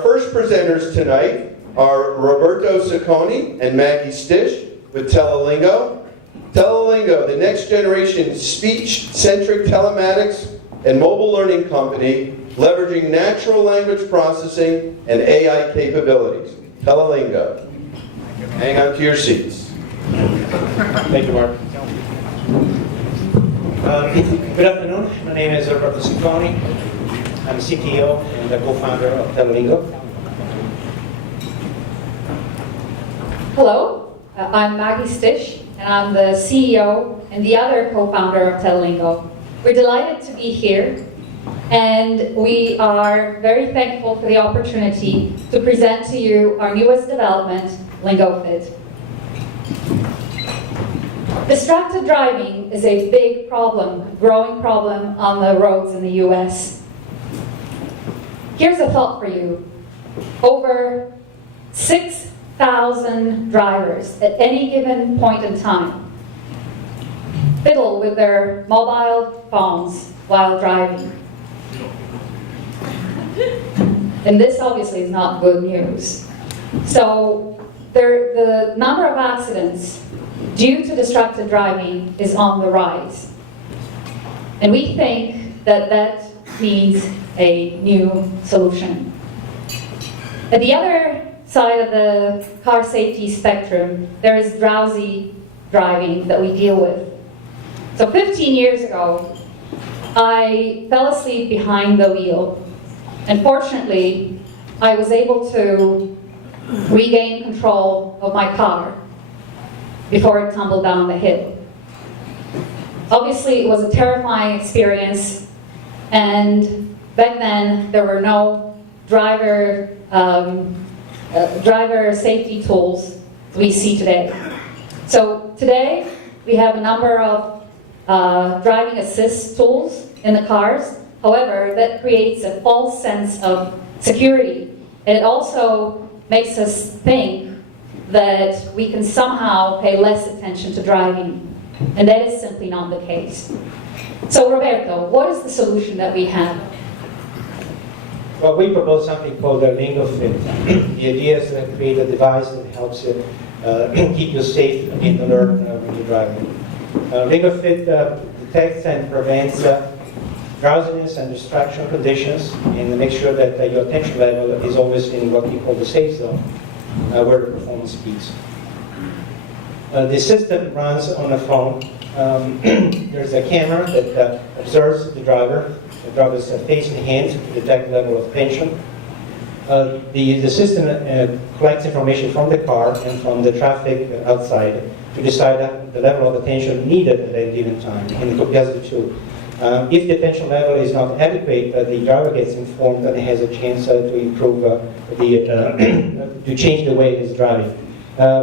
Our first presenters tonight are Roberto Sacconi and Maggie Stish with Telelingo. Telelingo, the next generation speech-centric telematics and mobile learning company leveraging natural language processing and AI capabilities. Telelingo. Hang on to your seats. Thank you, Mark. Good afternoon. My name is Roberto Sacconi. I'm the CTO and the co-founder of Telelingo. Hello, I'm Maggie Stish, and I'm the CEO and the other co-founder of Telelingo. We're delighted to be here, and we are very thankful for the opportunity to present to you our newest development, LingoFit. Distracted driving is a big problem, growing problem on the roads in the US. Here's a thought for you. Over 6,000 drivers at any given point in time fiddle with their mobile phones while driving. And this obviously is not good news. So the number of accidents due to distracted driving is on the rise. And we think that that needs a new solution. At the other side of the car safety spectrum, there is drowsy driving that we deal with. So 15 years ago, I fell asleep behind the wheel, and fortunately, I was able to regain control of my car before it tumbled down the hill. Obviously, it was a terrifying experience, and back then there were no driver safety tools we see today. So today we have a number of driving assist tools in the cars. However, that creates a false sense of security. And it also makes us think that we can somehow pay less attention to driving. And that is simply not the case. So Roberto, what is the solution that we have? Well, we propose something called a LingoFit. The idea is to create a device that helps you keep you safe and alert when you're driving. LingoFit detects and prevents drowsiness and distraction conditions, and makes sure that your attention level is always in what we call the safe zone, where the performance peaks. The system runs on a phone. There's a camera that observes the driver's face and hands to detect level of tension. The system collects information from the car and from the traffic outside to decide the level of attention needed at a given time, and it compares the two. If the attention level is not adequate, the driver gets informed and has a chance to improve to change the way he's driving.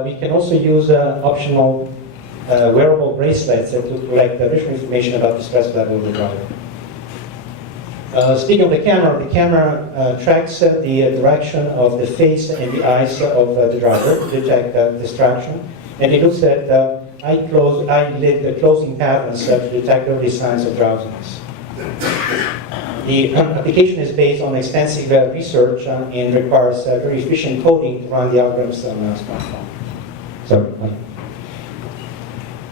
We can also use optional wearable bracelets to collect additional information about the stress level of the driver. Speaking of the camera tracks the direction of the face and the eyes of the driver to detect distraction, and it looks at eyelid closing patterns to detect early signs of drowsiness. The application is based on extensive research and requires very efficient coding to run the algorithms on a smartphone. Sorry.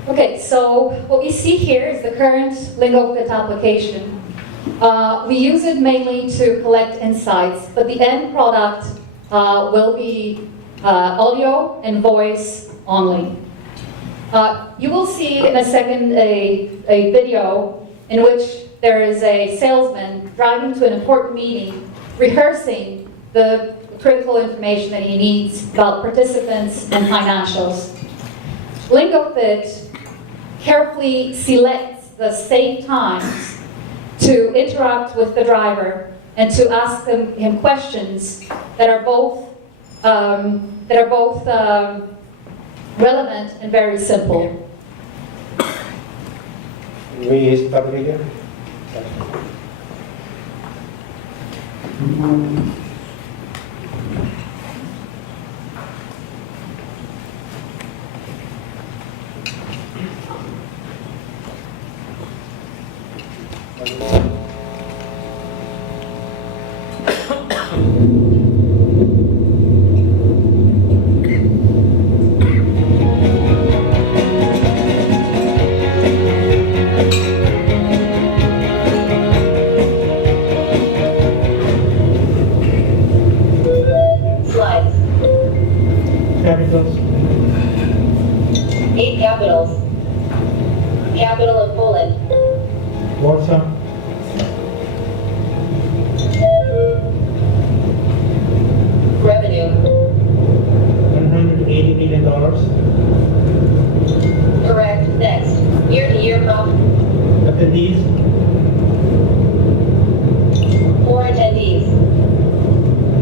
Okay, so what we see here is the current LingoFit application. We use it mainly to collect insights, but the end product will be audio and voice only. You will see in a second a video in which there is a salesman driving to an important meeting, rehearsing the critical information that he needs about participants and financials. LingoFit carefully selects the safe times to interact with the driver and to ask him questions that are both relevant and very simple. We start again. Worth some? Revenue, $180 million. correct. Next, year-to-year comp, Attendees, 4 attendees.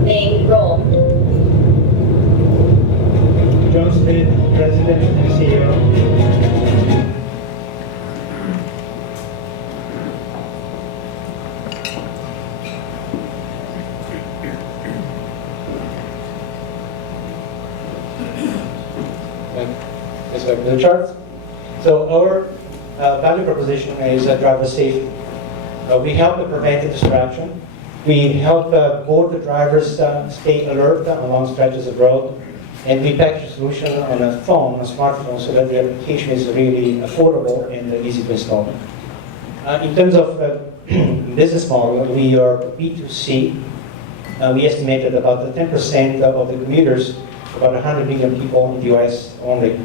Name, role, John Smith, President and CEO. Let's go to the charts. So our value proposition is driver safety. We help to prevent distraction. We help both the drivers stay alert along stretches of road, and we package a solution on a phone, a smartphone, so that the application is really affordable and easy to install. In terms of business model, we are B2C. We estimate that about 10% of the commuters, about 100 million people in the US only,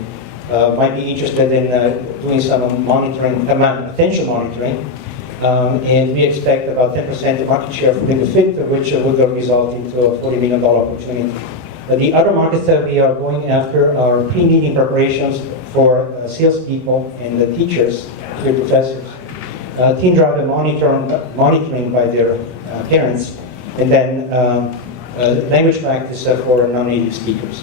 might be interested in doing some monitoring, attention monitoring. And we expect about 10% market share for Lingo Fit, which would result into a $40 million opportunity. The other markets that we are going after are pre-meeting preparations for salespeople and the teachers, their professors, teen driver monitoring by their parents, and then language practice for non-native speakers.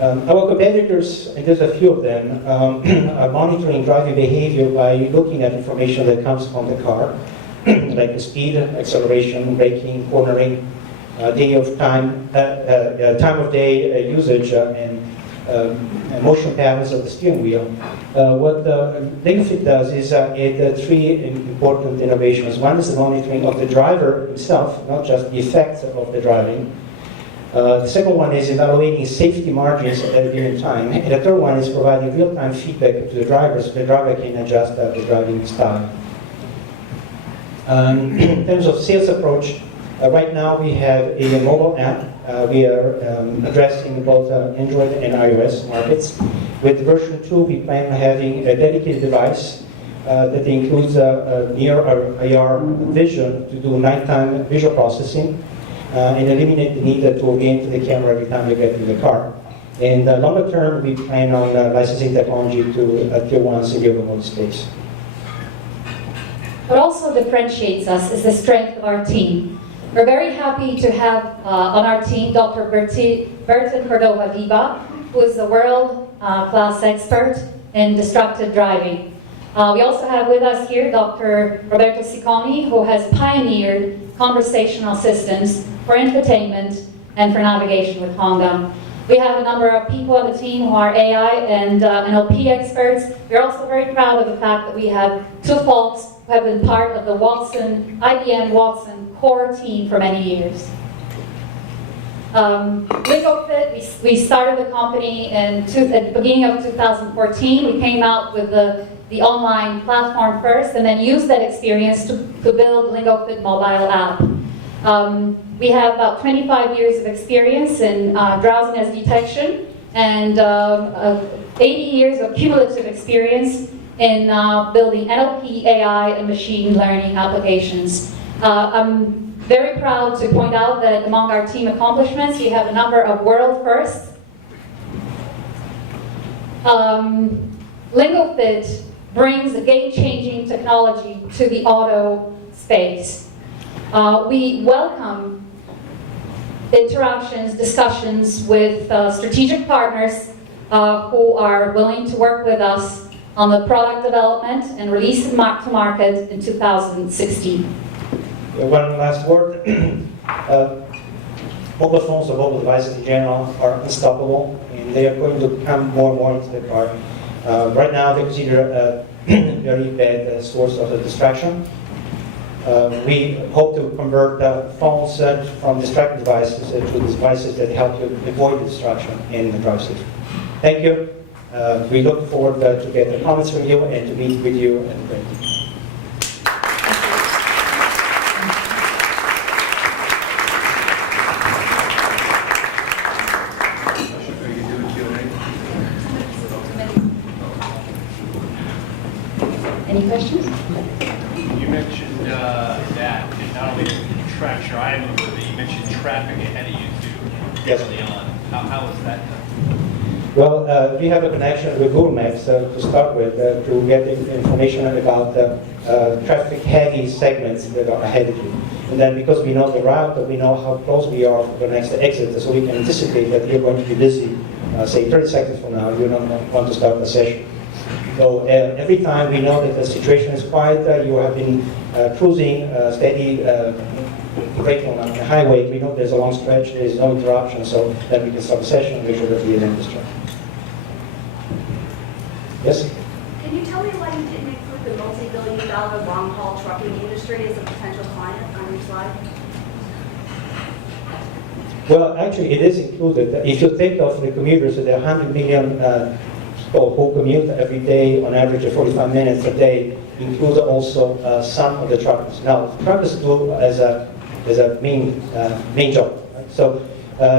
Our competitors, and there's a few of them, are monitoring driving behavior by looking at information that comes from the car, like the speed, acceleration, braking, cornering, day of time, time of day usage, and motion patterns of the steering wheel. What Lingo Fit does is it three important innovations. One is the monitoring of the driver himself, not just the effects of the driving. The second one is evaluating safety margins at a given time. And the third one is providing real-time feedback to the driver so the driver can adjust the driving style. In terms of sales approach, right now we have a mobile app. We are addressing both Android and iOS markets. With version 2, we plan on having a dedicated device that includes near AR vision to do nighttime visual processing. And eliminate the need to go into the camera every time you get in the car. And longer term, we plan on licensing technology to tier 1s in the automotive space. What also differentiates us is the strength of our team. We're very happy to have on our team Dr. Bertin Cordova-Viva, who is a world-class expert in distracted driving. We also have with us here Dr. Roberto Ciccone, who has pioneered conversational assistance for infotainment and for navigation with Honda. We have a number of people on the team who are AI and NLP experts. We're also very proud of the fact that we have two folks who have been part of the IBM Watson core team for many years. Lingo Fit, we started the company at the beginning of 2014. We came out with the online platform first and then used that experience to build Lingo Fit mobile app. We have about 25 years of experience in drowsiness detection and 80 years of cumulative experience in building NLP, AI, and machine learning applications. I'm very proud to point out that among our team accomplishments, we have a number of world firsts. Lingo Fit brings a game-changing technology to the auto space. We welcome interactions, discussions with strategic partners who are willing to work with us on the product development and release it to market in 2016. One last word. Mobile phones or mobile devices in general are unstoppable, and they are going to come more and more into the car. Right now, they're considered a very bad source of distraction. We hope to convert phones from distracting devices to devices that help you avoid distraction in the drive safety. Thank you. We look forward to get the comments from you and to meet with you and thank you. Any questions? You mentioned that it not only tracks your eye movement, but you mentioned traffic ahead of you too, Yes. early on. How is that done? Well, we have a connection with Google Maps to start with to get information about traffic-heavy segments that are ahead of you. And then because we know the route, we know how close we are for the next exit, so we can anticipate that you're going to be busy, say 30 seconds from now, you don't want to start the session. So every time we know that the situation is quiet, you have been cruising steady, braking on the highway, we know there's a long stretch, there's no interruption, so then we can start the session and make sure that we didn't distract. Yes? Can you tell me why you didn't include the multi-billion-dollar long-haul trucking industry as a potential client on your slide? Well, actually, it is included. If you think of the commuters, there are 100 million people who commute every day, on average, 45 minutes a day, include also some of the truckers. Now, truckers do as a main job. Right? So,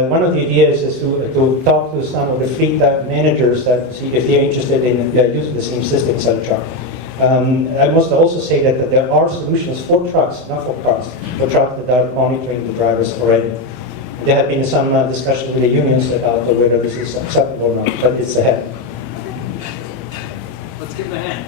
one of the ideas is to talk to some of the fleet managers that see if they're interested in using the same system as a truck. I must also say that there are solutions for trucks, not for cars, for trucks that are monitoring the drivers already. There have been some discussions with the unions about whether this is acceptable or not, but it's ahead. Let's give them a hand.